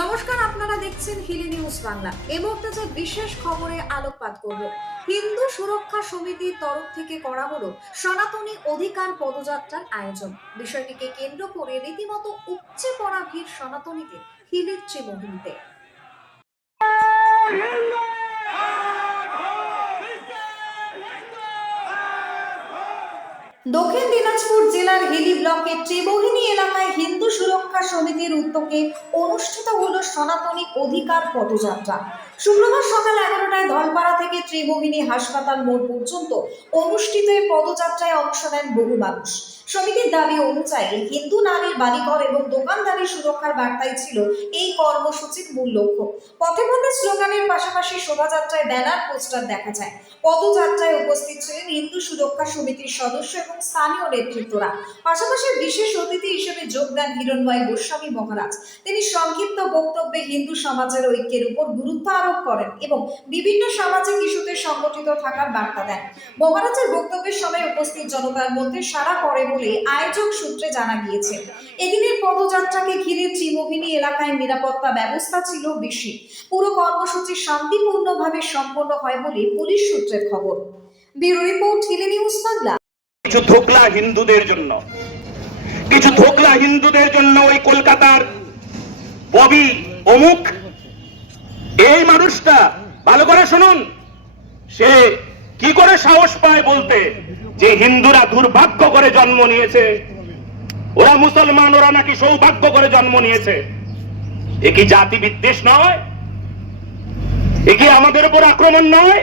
নমস্কার, আপনারা দেখছেন হিলি নিউজ বাংলা। এই মুহূর্তে যে বিশেষ খবরে আলোকপাত করব, হিন্দু সুরক্ষা সমিতির তরফ থেকে করা হলো সনাতনী অধিকার পদযাত্রার আয়োজন। বিষয়টিকে কেন্দ্র করে রীতিমতো উপচে পড়া ভিড় সনাতনীদের হিলির ত্রিমোহিনীতে। দক্ষিণ দিনাজপুর জেলার হিলি ব্লকের ত্রিমোহিনী এলাকায় হিন্দু সুরক্ষা সমিতির উদ্যোগে অনুষ্ঠিত হলো সনাতনী অধিকার পদযাত্রা। শুক্রবার সকাল 11টায় ধলপাড়া থেকে ত্রিমোহিনী হাসপাতাল মোড় পর্যন্ত অনুষ্ঠিত এই পদযাত্রায় অংশ নেন বহু মানুষ। সমিতির দাবি অনুযায়ী হিন্দু নারীর বাড়িঘর এবং দোকানদারির সুরক্ষার বার্তাই ছিল এই কর্মসূচির মূল লক্ষ্য। পথে পথে স্লোগানের পাশাপাশি শোভাযাত্রায় ব্যানার পোস্টার দেখা যায়। পদযাত্রায় উপস্থিত ছিলেন হিন্দু সুরক্ষা সমিতির সদস্য এবং স্থানীয় নেতৃত্বরা। পাশাপাশি বিশেষ অতিথি হিসেবে যোগ দেন হিরণময় গোস্বামী মহারাজ। তিনি সংক্ষিপ্ত বক্তব্যে হিন্দু সমাজের ঐক্যের উপর গুরুত্ব আরোপ করেন এবং বিভিন্ন সামাজিক ইস্যুতে সংগঠিত থাকার বার্তা দেন। মহারাজের বক্তব্যের সময় উপস্থিত জনতার মধ্যে সাড়া পড়ে বলে আয়োজক সূত্রে জানা গিয়েছে। এদিনের পদযাত্রাকে ঘিরে ত্রিমোহিনী এলাকায় নিরাপত্তা ব্যবস্থা ছিল বেশি। পুরো কর্মসূচি শান্তিপূর্ণভাবে সম্পন্ন হয় বলে পুলিশ সূত্রের খবর। Bureau report, Hili news Bangla. কিছু ধোকলা হিন্দুদের জন্য ওই কলকাতার ববি অমুক, এই মানুষটা ভালো করে শুনুন, সে কি করে সাহস পায় বলতে যে হিন্দুরা দুর্ভাগ্য করে জন্ম নিয়েছে, ওরা মুসলমান, ওরা নাকি সৌভাগ্য করে জন্ম নিয়েছে। এ কি জাতি বিদ্বেষ নয়? এ কি আমাদের উপর আক্রমণ নয়?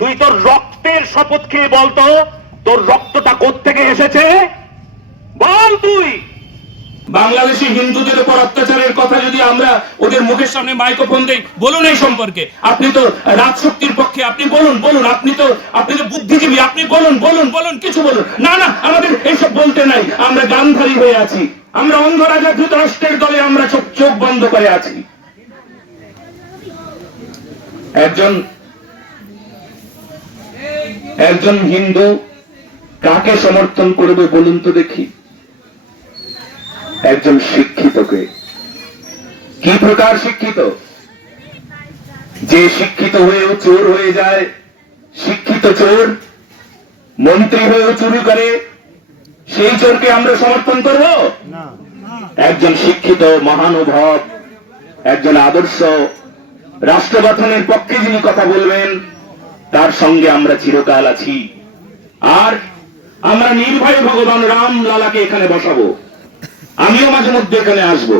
তুই তোর রক্তের শপথ খেয়ে বলতো, তোর রক্তটা কোত্থেকে এসেছে বল। তুই বাংলাদেশি হিন্দুদের উপর অত্যাচারের কথা যদি আমরা ওদের মুখের সামনে মাইক্রোফোন দেই, বলুন এই সম্পর্কে। আপনি তো রাজশক্তির পক্ষে, আপনি বলুন, আপনি তো বুদ্ধিজীবী, আপনি বলুন কিছু বলুন। না, আমাদের এইসব বলতে নাই, আমরা গান্ধারী হয়ে আছি, আমরা অন্ধ রাজা ধৃতরাষ্ট্রের দলে আমরা চোখ বন্ধ করে আছি। একজন হিন্দু কাকে সমর্থন করবে বলুন তো দেখি? একজন শিক্ষিতকে। কি প্রকার শিক্ষিত? যে শিক্ষিত হয়েও চোর হয়ে যায়, শিক্ষিত চোর, মন্ত্রী হয়েও চুরি করে, সেই চোরকে আমরা সমর্থন করব? একজন শিক্ষিত মহানুভব, একজন আদর্শ রাষ্ট্র গঠনের পক্ষে যিনি কথা বলবেন, তার সঙ্গে আমরা চিরকাল আছি। আর আমরা নির্ভয়ে ভগবান রাম লালাকে এখানে বসাবো। আমিও মাঝে মধ্যে এখানে আসবো।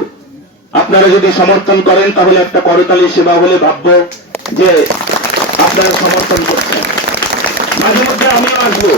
আপনারা যদি সমর্থন করেন তাহলে একটা করতালি সেবা বলে ভাববো যে আপনারা সমর্থন করছেন। মাঝে মধ্যে আমিও আসবো।